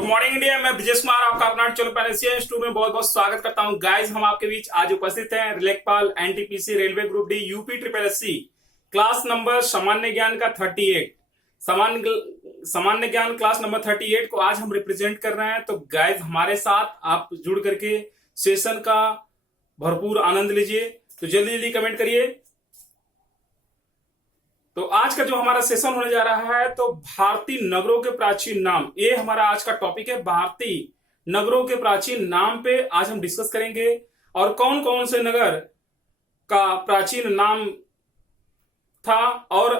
Good morning India. मैं ब्रजेश कुमार आपका अपना चलो पैलेसियन स्टूडियो में बहुत बहुत स्वागत करता हूं। गाइस, हम आपके बीच आज उपस्थित हैं लेखपाल NTPC railway group D UP triple SC class number सामान्य ज्ञान का 38 सामान्य ज्ञान क्लास नंबर 38 को आज हम रिप्रेजेंट कर रहे हैं। तो गाइस, हमारे साथ आप जुड़ करके सेशन का भरपूर आनंद लीजिए। तो जल्दी जल्दी कमेंट करिए। तो आज का जो हमारा सेशन होने जा रहा है तो भारतीय नगरों के प्राचीन नाम, ये हमारा आज का टॉपिक है। भारतीय नगरों के प्राचीन नाम पे आज हम डिस्कस करेंगे और कौन कौन से नगर का प्राचीन नाम था और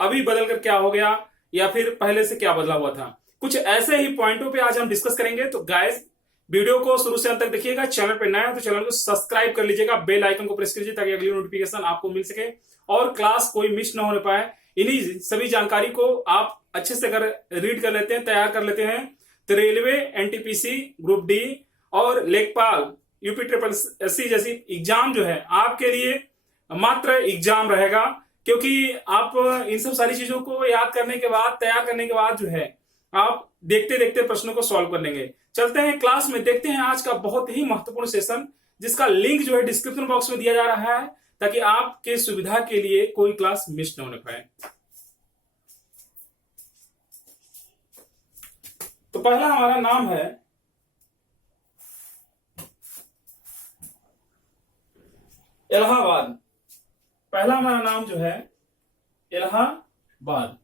अभी बदल कर क्या हो गया या फिर पहले से क्या बदला हुआ था, कुछ ऐसे ही पॉइंटों पे आज हम डिस्कस करेंगे। तो गाइस, वीडियो को शुरू से अंत तक देखिएगा। चैनल पे नया है तो चैनल को सब्सक्राइब कर लीजिएगा, बेल आइकन को प्रेस कीजिए ताकि अगली नोटिफिकेशन आपको मिल सके और क्लास कोई मिस ना होने पाए। इन्हीं सभी जानकारी को आप अच्छे से अगर रीड कर लेते हैं, तैयार कर लेते हैं, तो रेलवे, एनटीपीसी ग्रुप डी और लेखपाल यूपी ट्रिपल एससी जैसी एग्जाम जो है आपके लिए मात्र एग्जाम रहेगा, क्योंकि आप इन सब सारी चीजों को याद करने के बाद, तैयार करने के बाद जो है आप देखते देखते प्रश्नों को सॉल्व कर लेंगे। चलते हैं क्लास में, देखते हैं आज का बहुत ही महत्वपूर्ण सेशन, जिसका लिंक जो है डिस्क्रिप्शन बॉक्स में दिया जा रहा है ताकि आपके सुविधा के लिए कोई क्लास मिस न होने पाए। तो पहला हमारा नाम है इलाहाबाद। पहला हमारा नाम जो है इलाहाबाद।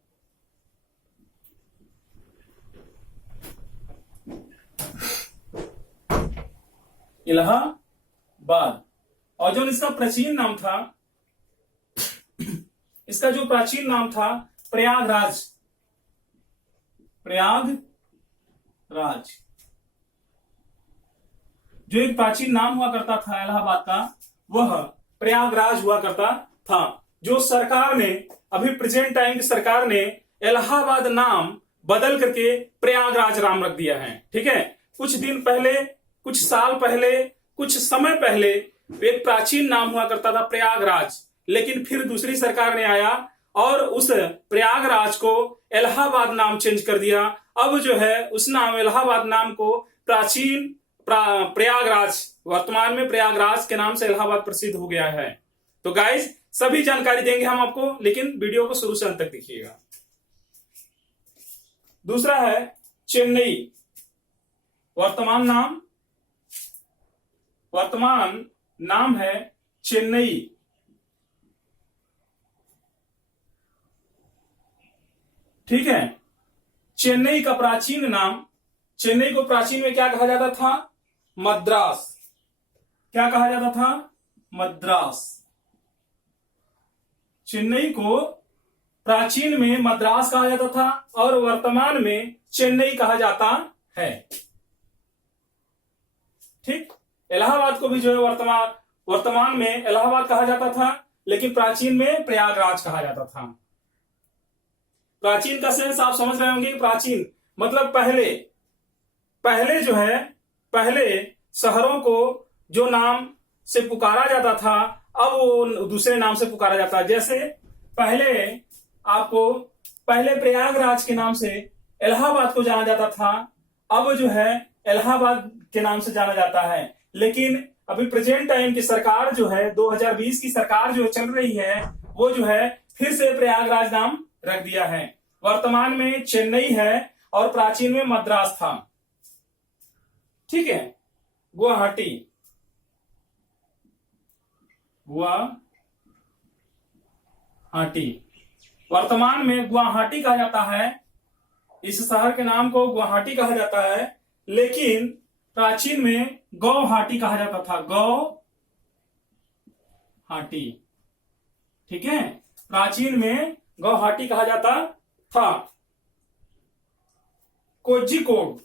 इलाहाबाद। और जो इसका प्राचीन नाम था, इसका जो प्राचीन नाम था प्रयागराज। प्रयागराज जो एक प्राचीन नाम हुआ करता था इलाहाबाद का, वह प्रयागराज हुआ करता था। जो सरकार ने, अभी प्रेजेंट टाइम की सरकार ने इलाहाबाद नाम बदल करके प्रयागराज नाम रख दिया है। ठीक है, कुछ दिन पहले, कुछ साल पहले, कुछ समय पहले एक प्राचीन नाम हुआ करता था प्रयागराज, लेकिन फिर दूसरी सरकार ने आया और उस प्रयागराज को इलाहाबाद नाम चेंज कर दिया। अब जो है उस नाम इलाहाबाद नाम को प्राचीन प्रयागराज, वर्तमान में प्रयागराज के नाम से इलाहाबाद प्रसिद्ध हो गया है। तो गाइस, सभी जानकारी देंगे हम आपको, लेकिन वीडियो को शुरू से अंत तक देखिएगा। दूसरा है चेन्नई। वर्तमान नाम है चेन्नई। ठीक है, चेन्नई का प्राचीन नाम, चेन्नई को प्राचीन में क्या कहा जाता था? मद्रास। क्या कहा जाता था? मद्रास। चेन्नई को प्राचीन में मद्रास कहा जाता था और वर्तमान में चेन्नई कहा जाता है। ठीक, इलाहाबाद को भी जो है वर्तमान में इलाहाबाद कहा जाता था, लेकिन प्राचीन में प्रयागराज कहा जाता था। प्राचीन का सेंस आप समझ रहे होंगे। प्राचीन मतलब पहले जो है, पहले शहरों को जो नाम से पुकारा जाता था अब वो दूसरे नाम से पुकारा जाता है। जैसे पहले प्रयागराज के नाम से इलाहाबाद को जाना जाता था, अब जो है इलाहाबाद के नाम से जाना जाता है। लेकिन अभी प्रेजेंट टाइम की सरकार जो है, 2020 की सरकार जो चल रही है, वो जो है फिर से प्रयागराज नाम रख दिया है। वर्तमान में चेन्नई है और प्राचीन में मद्रास था। ठीक है, गुवाहाटी वर्तमान में गुवाहाटी कहा जाता है। इस शहर के नाम को गुवाहाटी कहा जाता है, लेकिन प्राचीन में गौहाटी कहा जाता था। गौहाटी। ठीक है, प्राचीन में गौहाटी कहा जाता था। कोझिकोड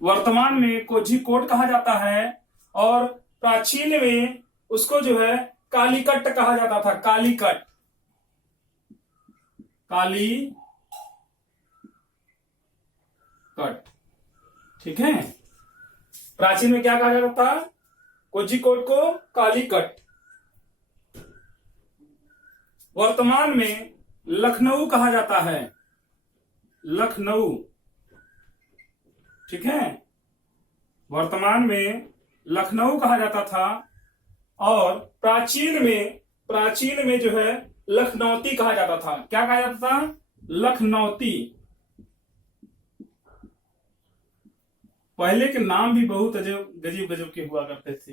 वर्तमान में कोझिकोड कहा जाता है और प्राचीन में उसको जो है कालीकट कहा जाता था। कालीकट। ठीक है, प्राचीन में क्या कहा जाता था? कोझिकोड को कालीकट। वर्तमान में लखनऊ कहा जाता है, लखनऊ। ठीक है, वर्तमान में लखनऊ कहा जाता था। और प्राचीन में जो है लखनौती कहा जाता था। क्या कहा जाता था? लखनौती। पहले के नाम भी बहुत गजब गजब के हुआ करते थे।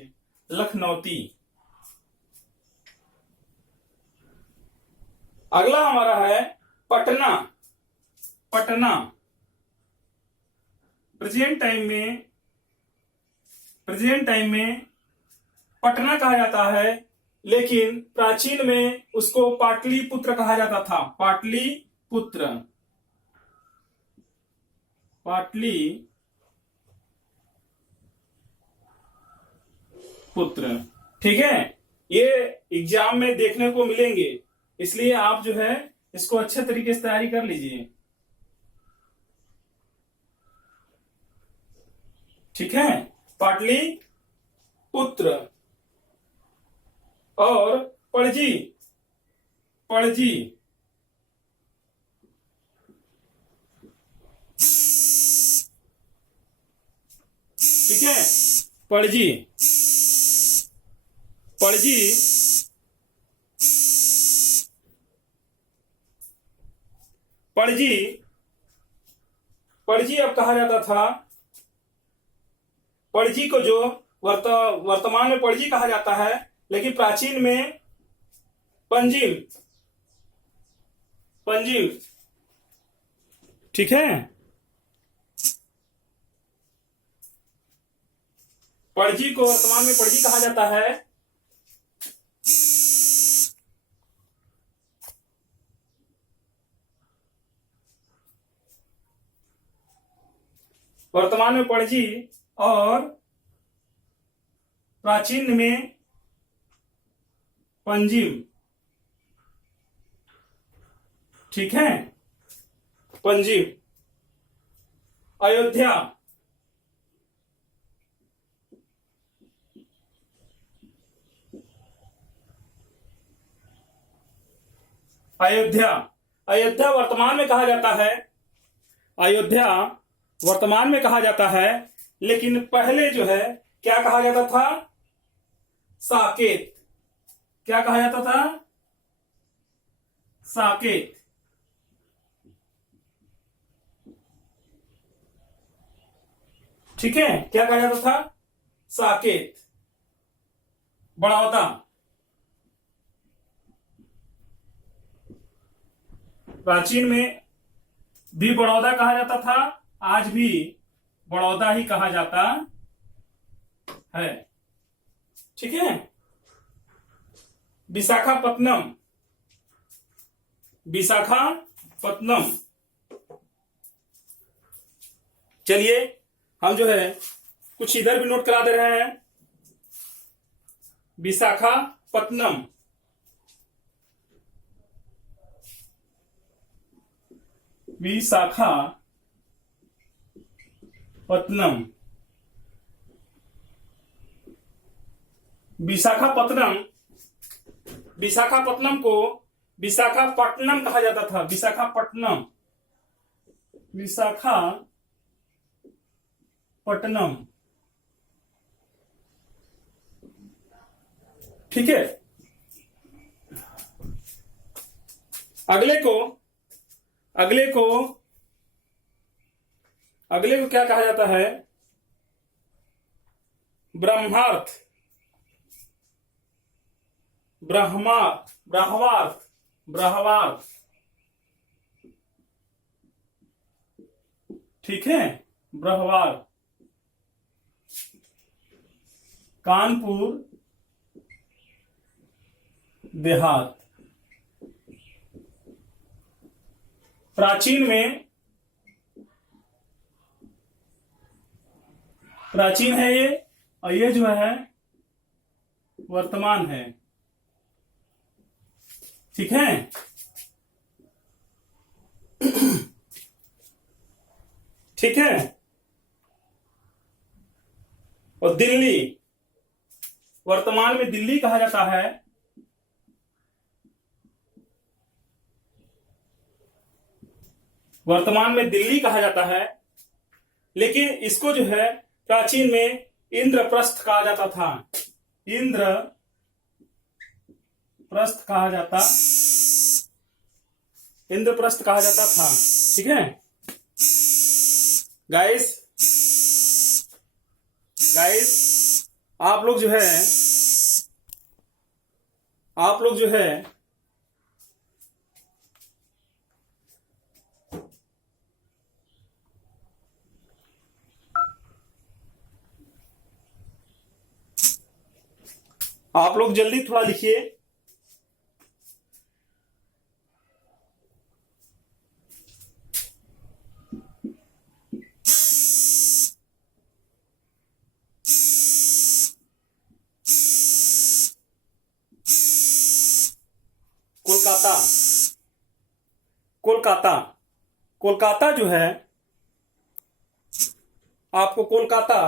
लखनौती। अगला हमारा है पटना। पटना प्रेजेंट टाइम में पटना कहा जाता है, लेकिन प्राचीन में उसको पाटलिपुत्र कहा जाता था। पाटलिपुत्र, पाटलिपुत्र। ठीक है, ये एग्जाम में देखने को मिलेंगे, इसलिए आप जो है इसको अच्छे तरीके से तैयारी कर लीजिए। ठीक है, पाटलिपुत्र। और पणजी, पणजी। ठीक है, पणजी, पणजी। पणजी, पणजी अब कहा जाता था। पणजी को जो वर्तमान में पणजी कहा जाता है, लेकिन प्राचीन में पंजिम, पंजिम। ठीक है, पणजी को वर्तमान में पणजी कहा जाता है। वर्तमान में पणजी और प्राचीन में पंजिम। ठीक है, पंजिम। अयोध्या, अयोध्या। अयोध्या वर्तमान में कहा जाता है, अयोध्या वर्तमान में कहा जाता है, लेकिन पहले जो है क्या कहा जाता था? साकेत। क्या कहा जाता था? साकेत। ठीक है, क्या कहा जाता था? साकेत। बड़ौदा, प्राचीन में भी बड़ौदा कहा जाता था, आज भी बड़ौदा ही कहा जाता है। ठीक है, विशाखापत्तनम, विशाखापत्तनम। चलिए हम जो है कुछ इधर भी नोट करा दे रहे हैं। विशाखापत्तनम, विशाखापत्तनम। विशाखापत्तनम, विशाखापत्तनम को विशाखापट्टनम कहा जाता था। विशाखापट्टनम, विशाखापट्टनम। ठीक है, अगले को क्या कहा जाता है? ब्रह्मार्थ, ब्रह्मार्थ। ठीक है, ब्रह्मार्थ। कानपुर देहात। प्राचीन है ये, और ये जो है वर्तमान है। ठीक है, ठीक है। और दिल्ली, वर्तमान में दिल्ली कहा जाता है, वर्तमान में दिल्ली कहा जाता है, लेकिन इसको जो है प्राचीन में इंद्रप्रस्थ कहा जाता था। इंद्रप्रस्थ कहा जाता था। ठीक है गाइस, आप लोग जो है आप लोग जल्दी थोड़ा लिखिए। कोलकाता, कोलकाता, कोलकाता जो है आपको कोलकाता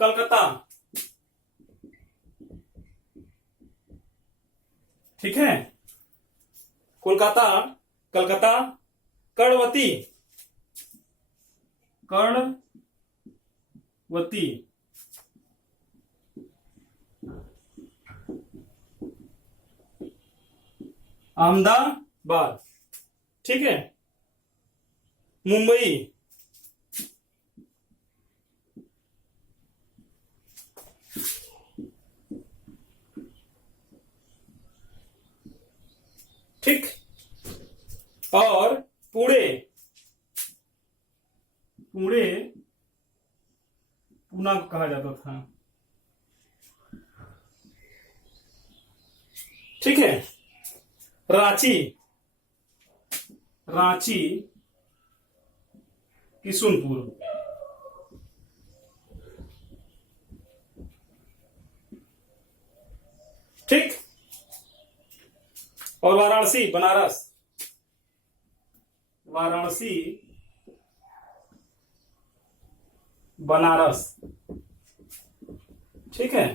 कलकत्ता, ठीक है, कोलकाता कलकत्ता, कर्णवती अहमदाबाद, ठीक है, मुंबई, ठीक, और पुणे पूना को कहा जाता था। ठीक है, रांची किशुनपुर, ठीक, और वाराणसी बनारस, ठीक है,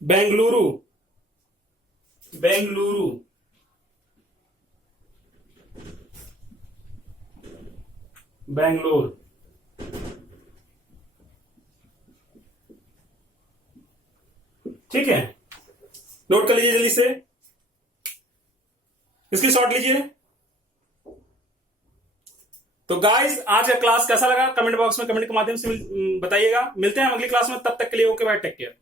बेंगलुरु, बेंगलोर, ठीक है, नोट कर लीजिए जल्दी से, इसकी शॉर्ट लीजिए। तो गाइस, आज का क्लास कैसा लगा कमेंट बॉक्स में कमेंट के माध्यम से बताइएगा। मिलते हैं हम अगली क्लास में, तब तक के लिए ओके बाय, टेक केयर।